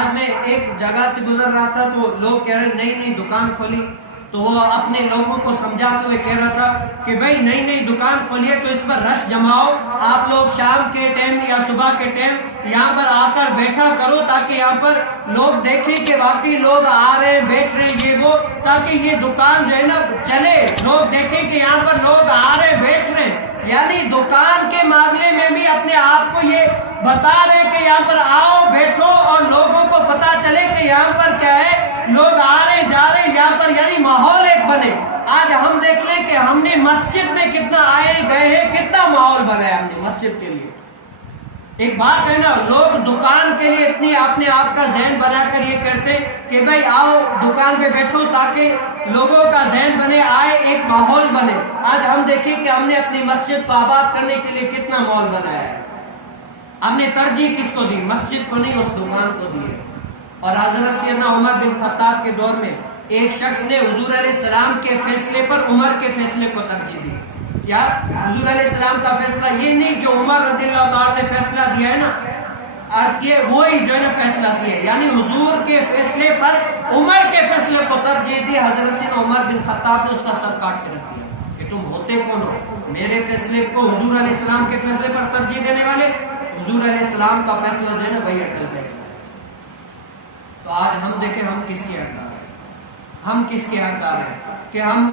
آج میں ایک جگہ سے گزر رہا تھا تو لوگ کہہ رہے نئی نئی دکان کھولی، تو وہ اپنے لوگوں کو سمجھاتے ہوئے کہہ رہا تھا کہ بھائی نئی نئی دکان کھولیے تو اس پر رش جماؤ، آپ لوگ شام کے ٹائم یا صبح کے ٹائم یہاں پر آ کر بیٹھا کرو تاکہ یہاں پر لوگ دیکھیں کہ واقعی لوگ آ رہے ہیں، بیٹھ رہے ہیں، یہ وہ، تاکہ یہ دکان جو ہے نا چلے، لوگ دیکھیں کہ یہاں پر لوگ آ رہے ہیں، بیٹھ رہے ہیں۔ یعنی دکان کے معاملے میں بھی اپنے آپ کو یہ بتا رہے کہ یہاں پر آؤ، بیٹھو اور لوگوں کو پتہ چلے کہ یہاں پر کیا ہے، لوگ آ رہے جا رہے یہاں پر، یعنی ماحول ایک بنے۔ آج ہم دیکھ لیں کہ ہم نے مسجد میں کتنا آئے گئے ہیں، کتنا ماحول بنایا ہم نے مسجد کے لیے۔ ایک بات ہے نا، لوگ دکان کے لیے اتنی اپنے آپ کا ذہن بنا کر یہ کرتے کہ بھائی آؤ دکان پہ بیٹھو تاکہ لوگوں کا ذہن بنے، آئے، ایک ماحول بنے۔ آج ہم دیکھیں کہ ہم نے اپنی مسجد کو آباد کرنے کے لیے کتنا ماحول بنایا ہے۔ ہم نے ترجیح کس کو دی؟ مسجد کو نہیں، اس دکان کو دی۔ اور حضرت سیدنا عمر بن خطاب کے دور میں ایک شخص نے حضور علیہ السلام کے فیصلے پر عمر کے فیصلے کو ترجیح دی۔ کیا حضور علیہ السلام کا فیصلہ یہ نہیں جو عمر رضی اللہ تعالیٰ نے فیصلہ دیا ہے نا، آج یہ وہی جو ہے نا فیصلہ سی ہے، یعنی حضور کے فیصلے پر عمر کے فیصلے کو ترجیح دی۔ حضرت سیدنا عمر بن خطاب نے اس کا سر کاٹ کے رکھ دیا کہ تم ہوتے کون ہو میرے فیصلے کو حضور علیہ السلام کے فیصلے پر ترجیح دینے والے؟ حضور علیہ السلام کا فیصلہ جو ہے نا وہی اٹل فیصلہ ہے۔ تو آج ہم دیکھیں ہم کس کے حقدار ہیں، ہم کس کے حقدار ہیں کہ ہم